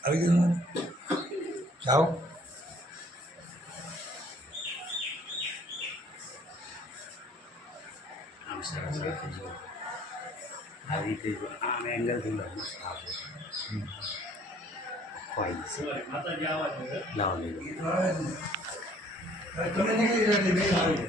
આવી ગયું જાઓ આમ સરસ રાખજો આવી રીતે જો આમ એંગલથી લો મસ્ત આવશે ખોઈ છે લાવો લઈ લો તમે નીકળી જાય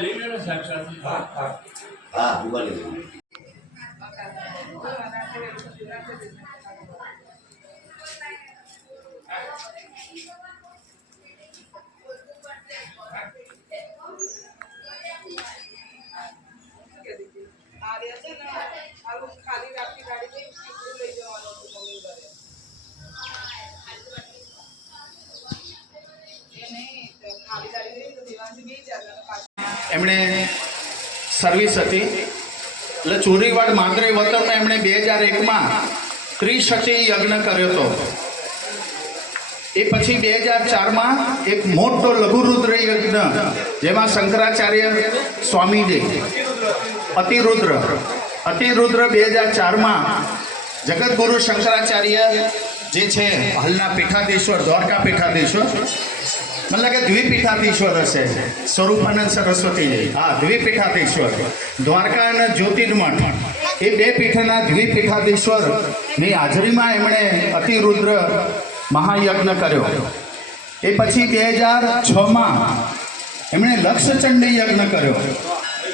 હા હા હા ઊભા લઈ લો આર્ય છે ને આવું ખાલી રાખી એમણે સર્વિસ હતી. એટલે ચોરીવાડ માંદરે વતનમાં એમણે બે હજાર એકમાં ત્રિશતી યજ્ઞ કર્યો હતો. એ પછી બે હજાર ચારમાં એક મોટો લઘુરુદ્ર યજ્ઞ, જેમાં શંકરાચાર્ય સ્વામીજી અતિરુદ્ર અતિરુદ્ર બે હજાર ચારમાં જગતગુરુ શંકરાચાર્ય જે છે, હાલના પીઠાધીશ્વર દ્વારકા પીઠાધીશ્વર મને લાગે દ્વિપીઠાધીશ્વર હશે. સ્વરૂપાનંદ સરસ્વતીજી હા દ્વિપીઠાધીશ્વર દ્વારકા અને જ્યોતિર્મઠ એ બે પીઠના દ્વિપીઠાધીશ્વરની હાજરીમાં એમણે અતિરુદ્ર મહાયજ્ઞ કર્યો. એ પછી બે હજાર છમાં એમણે લક્ષચંડી યજ્ઞ કર્યો.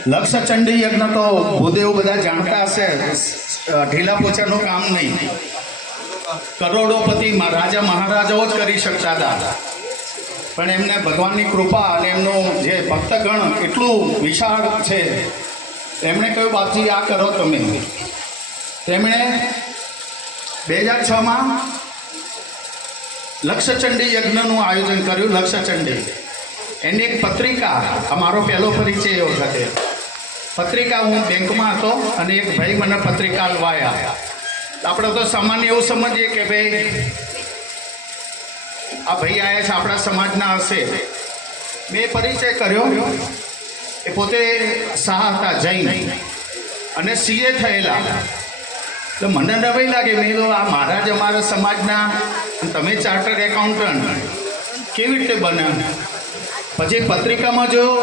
લક્ષચંડી યજ્ઞ તો ભૂદેવ બધા જાણતા હશે. ઢીલા પોચાનું કામ નહીં. કરોડોપતિ રાજા મહારાજાઓ જ કરી શકતા હતા. પણ એમને ભગવાનની કૃપા અને એમનું જે ભક્તગણ એટલું વિશાળ છે, એમણે કહ્યું બાપજી આ કરો તમે? તેમણે બે હજાર છમાં લક્ષચંડી યજ્ઞનું આયોજન કર્યું, લક્ષચંડી. એની એક પત્રિકા, આ મારો પહેલો પરિચય એ વખતે પત્રિકા હું બેંકમાં હતો અને એક ભાઈ મને પત્રિકા લવાયા. આપણે તો સામાન્ય એવું સમજીએ કે ભાઈ આ ભાઈ આયા છે આપણા સમાજના હશે. મેં પરિચય કર્યો એ પોતે શાહ હતા જૈન. અને સીએ થયેલા. તો મને નવાઈ લાગે. મેં તો આ મારા જ અમારા સમાજના તમે ચાર્ટર્ડ એકાઉન્ટન્ટ. કેવી રીતે બને? પછી પત્રિકામાં જો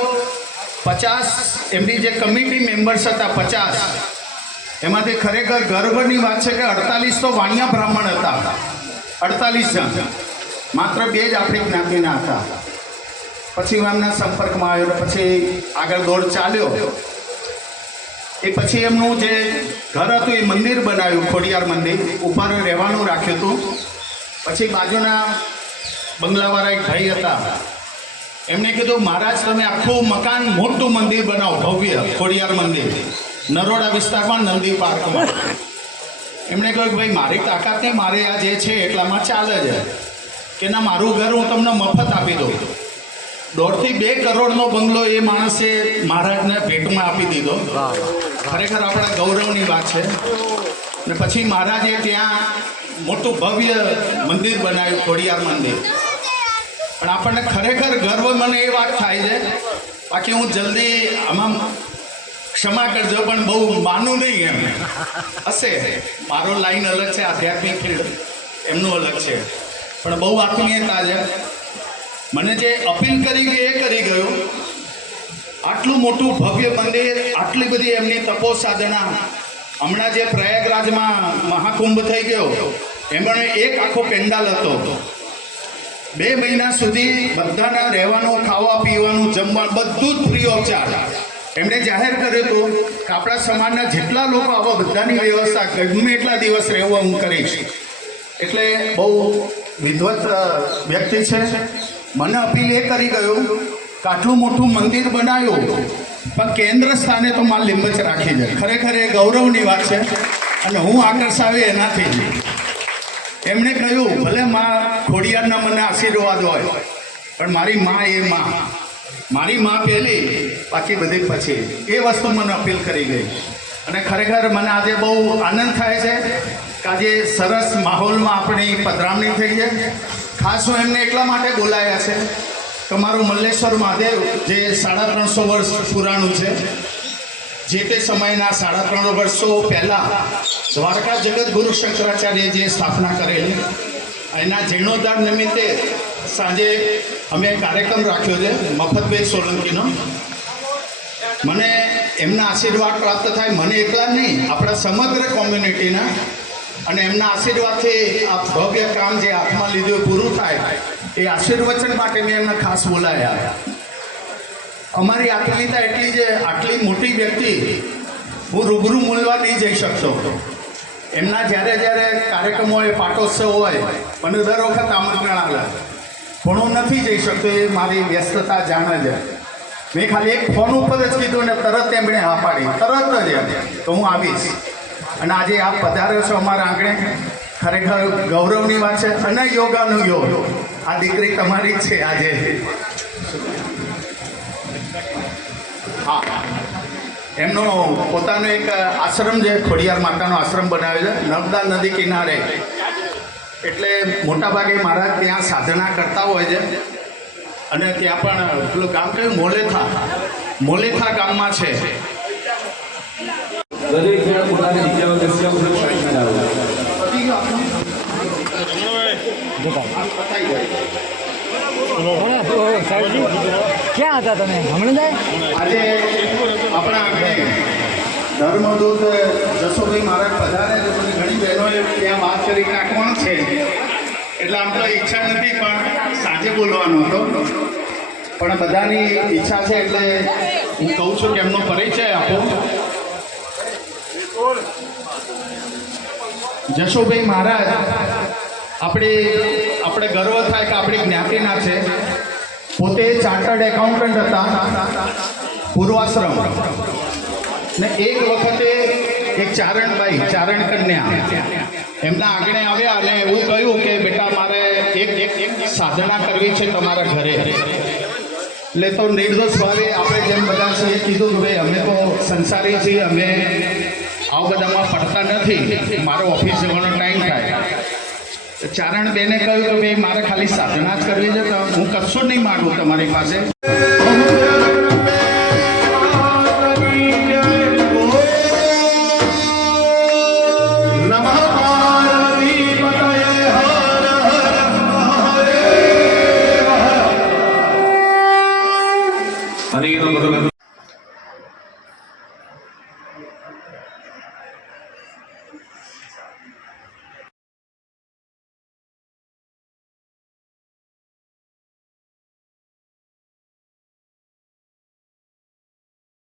પચાસ એમની જે કમિટી મેમ્બર્સ હતા, પચાસ. એમાંથી ખરેખર ગર્વની વાત છે કે અડતાલીસ તો વાણિયા બ્રાહ્મણ હતા. અડતાલીસ જણ. માત્ર બે જ આપણી જ્ઞાતિના હતા. પછી હું એમના સંપર્કમાં આવ્યો ને પછી આગળ દોડ ચાલ્યો. એ પછી એમનું જે ઘર હતું એ મંદિર બનાવ્યું, ખોડિયાર મંદિર. ઉપર રહેવાનું રાખ્યું હતું. પછી બાજુના બંગલાવાળા એક ભાઈ હતા. એમણે કીધું, મહારાજ, તમે આખું મકાન મોટું મંદિર બનાવો, ભવ્ય, ખોડિયાર મંદિર. નરોડા વિસ્તારમાં નંદી પાર્કમાં. એમણે કહ્યું કે, ભાઈ, મારી તાકાત નહીં મારે આ જે છે એટલામાં ચાલે છે. કે ના, મારું ઘર હું તમને મફત આપી દઉં. દોઢથી બે કરોડનો બંગલો એ માણસે મહારાજને ભેટમાં આપી દીધો. ખરેખર આપણા ગૌરવની વાત છે. ને પછી મહારાજે ત્યાં મોટું ભવ્ય મંદિર બનાવ્યું, ખોડિયાર મંદિર. પણ આપણને ખરેખર ગર્વ મને એ વાત થાય છે, બાકી હું જલ્દી આમાં ક્ષમા કરજો, પણ બહુ માનું નહીં એમ. હશે. મારો લાઈન અલગ છે, આધ્યાત્મિક ફિલ્ડ એમનું અલગ છે. પણ બહુ આત્મીયતા છે. મને જે અપીલ કરી ગઈ એ કરી ગયો. આટલું મોટું ભવ્ય મંદિર, આટલી બધી એમની તપો સાધના, હમણાં જે પ્રયાગરાજમાં મહાકુંભ થઈ ગયો એમણે એક આખો પેન્ડાલ હતો. બે મહિના સુધી બધાના રહેવાનું, ખાવા પીવાનું જમવા બધું જ ફ્રી ઓફ ચાર્જ એમણે જાહેર કર્યું હતું કે આપણા સમાજના જેટલા લોકો આવા બધાની વ્યવસ્થા, ગમે એટલા દિવસ રહેવા હું કરીશ. એટલે બહુ વિદવત વ્યક્તિ છે. મને અપીલ એ કરી ગયું કે આટલું મોટું મંદિર બનાવ્યું, પણ કેન્દ્ર સ્થાને તો માં લીંબ જ રાખી જાય ખરેખર એ ગૌરવની વાત છે અને હું આકર્ષાવી એનાથી. એમણે કહ્યું, ભલે માં ખોડિયારના મને આશીર્વાદ હોય, પણ મારી માં એ માં. મારી માં પહેલી બાકી બધી પછી. એ વસ્તુ મને અપીલ કરી ગઈ. અને ખરેખર મને આજે બહુ આનંદ થાય છે. આજે સરસ માહોલમાં આપણી પધરામણી થઈ છે. ખાસ હું એમને એટલા માટે બોલાયા છે કે મારું મલ્લેશ્વર મહાદેવ જે સાડા ત્રણસો વર્ષ પુરાણું છે, જે તે સમયના સાડા ત્રણ વર્ષો પહેલાં દ્વારકા જગતગુરુ શંકરાચાર્ય જે સ્થાપના કરેલી. એના જીર્ણોદ્ધાર નિમિત્તે સાંજે અમે કાર્યક્રમ રાખ્યો છે મફતભાઈ સોલંકીનો. મને એમના આશીર્વાદ પ્રાપ્ત થાય, મને એકલા નહીં, આપણા સમગ્ર કોમ્યુનિટીના અને એમના આશીર્વાદથી આ ભવ્ય કામ જે હાથમાં લીધું પૂરું થાય, એ આશીર્વચન માટે મેં એમને ખાસ બોલાયા. અમારી આત્મીયતા એટલી જે આટલી મોટી વ્યક્તિ, હું રૂબરૂ મૂલવા નહીં જઈ શકતો. એમના જ્યારે જ્યારે કાર્યક્રમ હોય, પાટોત્સવ હોય, મને દર વખત આમંત્રણ આવે પણ હું નથી જઈ શકતો એ મારી વ્યસ્તતા જાણે છે મેં ખાલી એક ફોન ઉપર જ કીધું ને તરત એમણે હા પાડી, તરત જ તો હું આવીશ. અને આજે આપ પધાર્યો છો અમારા આંગણે. ખરેખર ગૌરવની વાત છે અને યોગાનું યોગ. આ દીકરી તમારી જ છે આજે. હા એમનો પોતાનો એક આશ્રમ છે, ખોડિયાર માતાનો આશ્રમ બનાવ્યો છે, નર્મદા નદી કિનારે. એટલે મોટાભાગે મારા ત્યાં સાધના કરતા હોય છે. અને ત્યાં પણ પેલું ગામ કયું? મોલેથા. મોલેથા ગામમાં છે. દરેક જણ પોતાની જગ્યા પતાઈ ગયો. સાહેબજી ક્યાં હતા તમે? હમણાં જાય? આજે આપણા આંગણે ધર્મદૂત જશોભાઈ મહારાજ પધારે પછી ઘણી બહેનોએ ત્યાં વાત કરી કે આ કોણ છે. એટલે આમ તો ઈચ્છા નથી પણ સાંજે બોલવાનો હતો. પણ બધાની ઈચ્છા છે એટલે હું કહું છું કે એમનો પરિચય આપો. જશોભાઈ મહારાજ, આપણે આપણે ગર્વ થાય કે આપણી જ્ઞાતિના છે. પોતે ચાર્ટર્ડ એકાઉન્ટન્ટ હતા, પૂર્વાશ્રમ. ને એક વખતે એક ચારણભાઈ ચારણ કન્યા એમના આંગણે આવ્યા અને એવું કહ્યું કે, બેટા, મારે એક એક સાધના કરવી છે તમારા ઘરે. એટલે તો નિર્દોષ ભાવે આપણે જેમ બધા છીએ કીધું કે, ભાઈ, અમે તો સંસારી છીએ, અમે આવા બધામાં પડતા નથી. મારો ઓફિસ જવાનો ટાઈમ થાય. ચારણ બેને કહ્યું કે ભાઈ, મારે ખાલી સાધના જ કરવી છે તો હું કશું નહીં માગું તમારી પાસે.